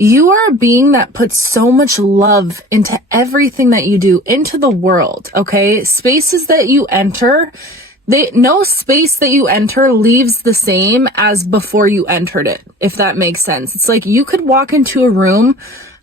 You are a being that puts so much love into everything that you do, into the world, okay? Spaces that you enter, no space that you enter leaves the same as before you entered it, if that makes sense. It's like you could walk into a room,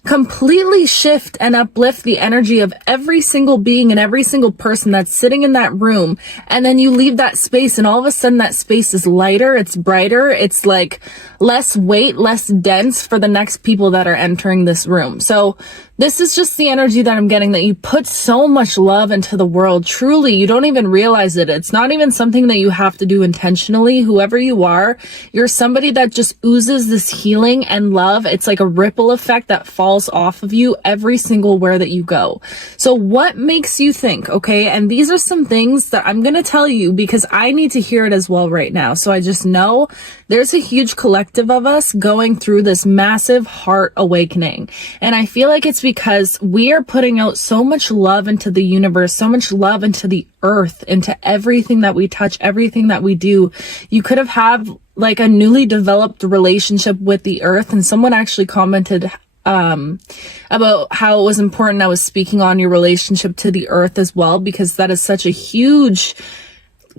completely shift and uplift the energy of every single being and every single person that's sitting in that room. And then you leave that space and all of a sudden that space is lighter, it's brighter, it's like less weight, less dense for the next people that are entering this room. So this is just the energy that I'm getting, that you put so much love into the world. Truly, you don't even realize it. It's not even something that you have to do intentionally. Whoever you are, you're somebody that just oozes this healing and love. It's like a ripple effect that falls off of you every single where that you go. So what makes you think, okay? And these are some things that I'm going to tell you because I need to hear it as well right now. So I just know there's a huge collective of us going through this massive heart awakening. And I feel like it's because we are putting out so much love into the universe, so much love into the earth, into everything that we touch, everything that we do. You could have like a newly developed relationship with the earth, and someone actually commented about how it was important I was speaking on your relationship to the earth as well, because that is such a huge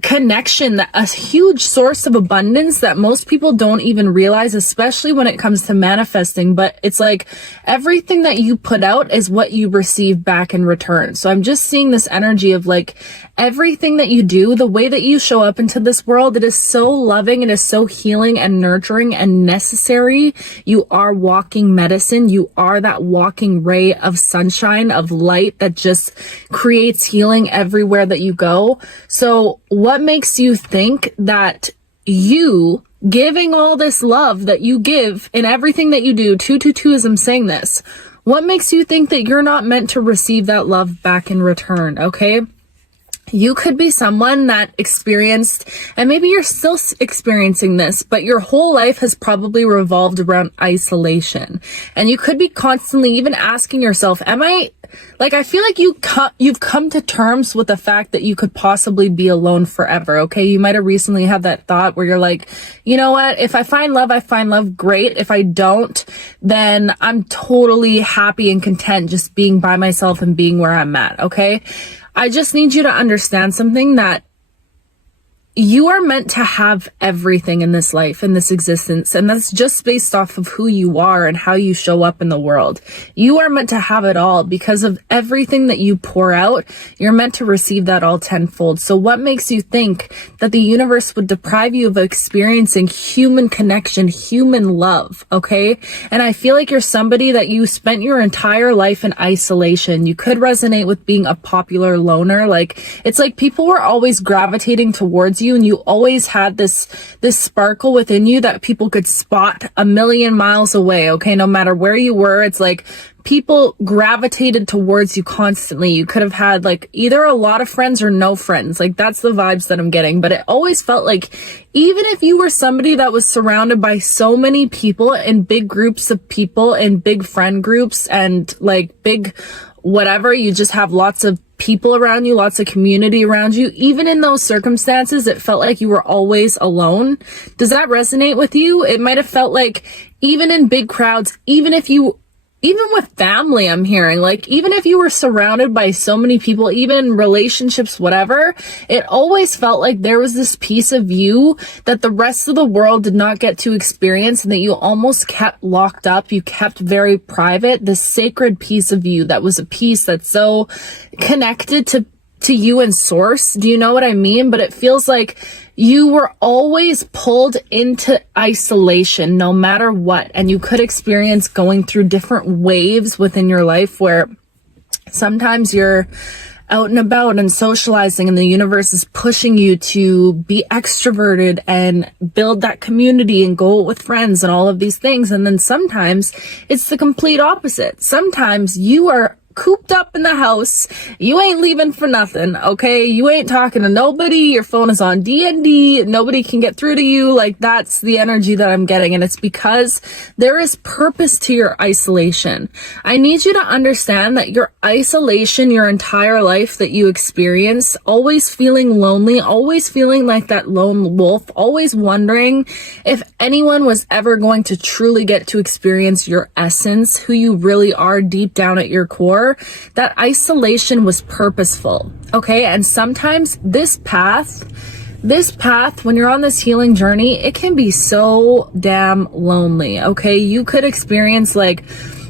connection, a huge source of abundance that most people don't even realize, especially when it comes to manifesting. But it's like everything that you put out is what you receive back in return. So I'm just seeing this energy of like everything that you do, the way that you show up into this world, it is so loving, it is so healing and nurturing and necessary. You are walking medicine. You are that walking ray of sunshine, of light that just creates healing everywhere that you go. So what makes you think that you giving all this love that you give in everything that you do, 222 as I'm saying this, what makes you think that you're not meant to receive that love back in return, okay? You could be someone that experienced, and maybe you're still experiencing this, but your whole life has probably revolved around isolation. And you could be constantly even asking yourself, I feel like you've come to terms with the fact that you could possibly be alone forever, okay? You might have recently had that thought where you're like, you know what? If I find love, great. If I don't, then I'm totally happy and content just being by myself and being where I'm at, okay? I just need you to understand something, that you are meant to have everything in this life, in this existence, and that's just based off of who you are and how you show up in the world. You are meant to have it all because of everything that you pour out. You're meant to receive that all tenfold. So what makes you think that the universe would deprive you of experiencing human connection, human love, okay? And I feel like you're somebody that you spent your entire life in isolation. You could resonate with being a popular loner. Like, it's like people were always gravitating towards you, and you always had this sparkle within you that people could spot a million miles away, okay? No matter where you were, it's like people gravitated towards you constantly. You could have had like either a lot of friends or no friends. Like, that's the vibes that I'm getting. But it always felt like even if you were somebody that was surrounded by so many people in big groups of people, in big friend groups and like big whatever, you just have lots of people around you, lots of community around you. With in those circumstances, it felt like you were always alone. Does that resonate with you? It might have felt like even in big crowds, even with family, I'm hearing, like, even if you were surrounded by so many people, even in relationships, whatever, it always felt like there was this piece of you that the rest of the world did not get to experience, and that you almost kept locked up. You kept very private, this sacred piece of you that was a piece that's so connected to you and source. Do you know what I mean? But it feels like you were always pulled into isolation no matter what. And you could experience going through different waves within your life where sometimes you're out and about and socializing and the universe is pushing you to be extroverted and build that community and go with friends and all of these things. And then sometimes it's the complete opposite. Sometimes you are cooped up in the house. You ain't leaving for nothing, okay? You ain't talking to nobody. Your phone is on D&D. Nobody can get through to you. Like, that's the energy that I'm getting. And it's because there is purpose to your isolation. I need you to understand that your isolation, your entire life that you experience, always feeling lonely, always feeling like that lone wolf, always wondering if anyone was ever going to truly get to experience your essence, who you really are deep down at your core, that isolation was purposeful, okay? And sometimes this path, when you're on this healing journey, it can be so damn lonely, okay? You could experience like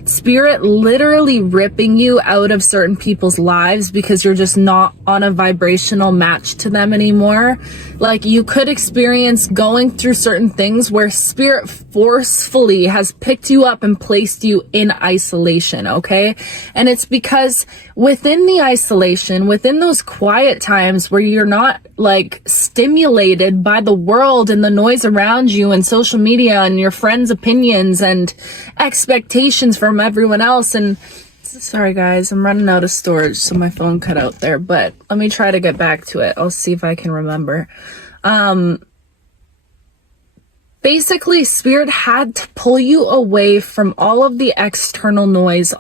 spirit literally ripping you out of certain people's lives because you're just not on a vibrational match to them anymore. Like, you could experience going through certain things where spirit forcefully has picked you up and placed you in isolation, okay? And it's because within the isolation, within those quiet times where you're not like stimulated by the world and the noise around you and social media and your friends' opinions and expectations from everyone else. And sorry guys, I'm running out of storage, so my phone cut out there, but let me try to get back to it. I'll see if I can remember. Basically, spirit had to pull you away from all of the external noise,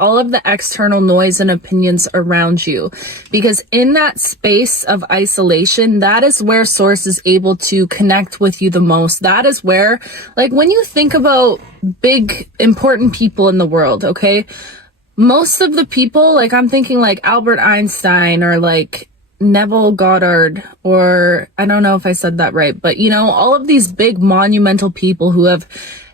and opinions around you, because in that space of isolation, that is where source is able to connect with you the most. That is where, like, when you think about big important people in the world, okay, most of the people, like, I'm thinking like Albert Einstein or like Neville Goddard, or I don't know if I said that right, but you know, all of these big monumental people who have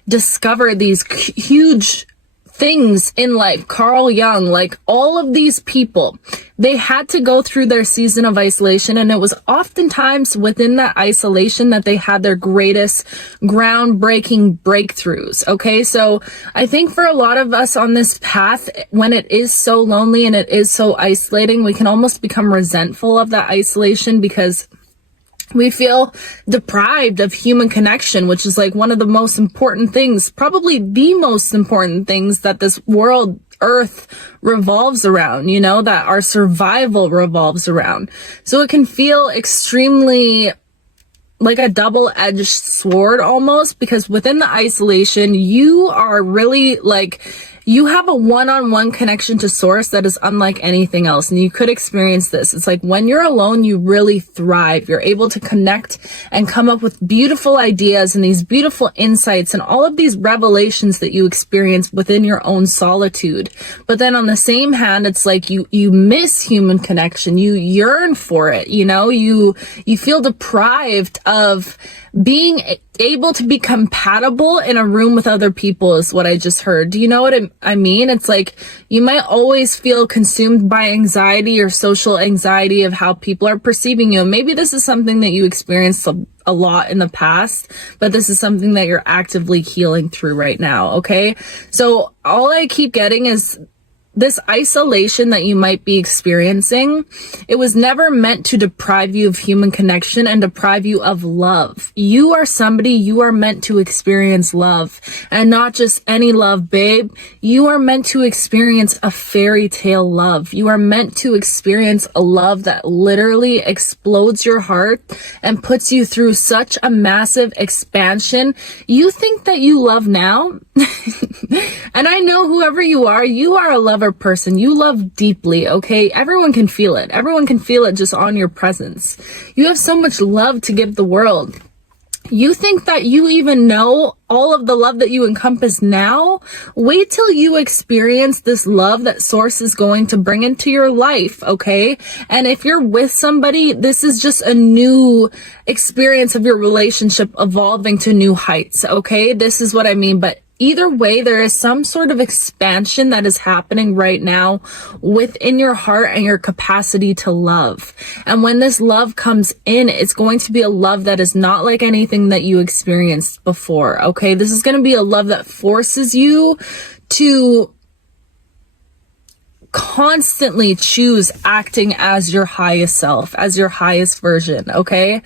discovered these huge things in life, Carl Jung, like all of these people, they had to go through their season of isolation, and it was oftentimes within that isolation that they had their greatest groundbreaking breakthroughs, okay? So I think for a lot of us on this path, when it is so lonely and it is so isolating, we can almost become resentful of that isolation because we feel deprived of human connection, which is like one of the most important things, probably the most important things that this world, Earth, revolves around, you know, that our survival revolves around. So it can feel extremely like a double-edged sword almost, because within the isolation, you are really like, you have a one-on-one connection to source that is unlike anything else. And you could experience this. It's like when you're alone, you really thrive. You're able to connect and come up with beautiful ideas and these beautiful insights and all of these revelations that you experience within your own solitude. But then on the same hand, it's like you miss human connection. You yearn for it. You know, you feel deprived of being able to be compatible in a room with other people is what I just heard. Do you know what I mean? It's like you might always feel consumed by anxiety or social anxiety of how people are perceiving you. Maybe this is something that you experienced a lot in the past, but this is something that you're actively healing through right now, okay? So all I keep getting is this isolation that you might be experiencing. It was never meant to deprive you of human connection and deprive you of love. You are somebody, you are meant to experience love, and not just any love, babe. You are meant to experience a fairy tale love. You are meant to experience a love that literally explodes your heart and puts you through such a massive expansion. You think that you love now? And I know whoever you are a lover person. You love deeply, okay? Everyone can feel it. Everyone can feel it just on your presence. You have so much love to give the world. You think that you even know all of the love that you encompass now? Wait till you experience this love that source is going to bring into your life, okay? And if you're with somebody, this is just a new experience of your relationship evolving to new heights, okay? This is what I mean. But either way, there is some sort of expansion that is happening right now within your heart and your capacity to love. And when this love comes in, it's going to be a love that is not like anything that you experienced before, okay? This is going to be a love that forces you to constantly choose acting as your highest self, as your highest version, okay?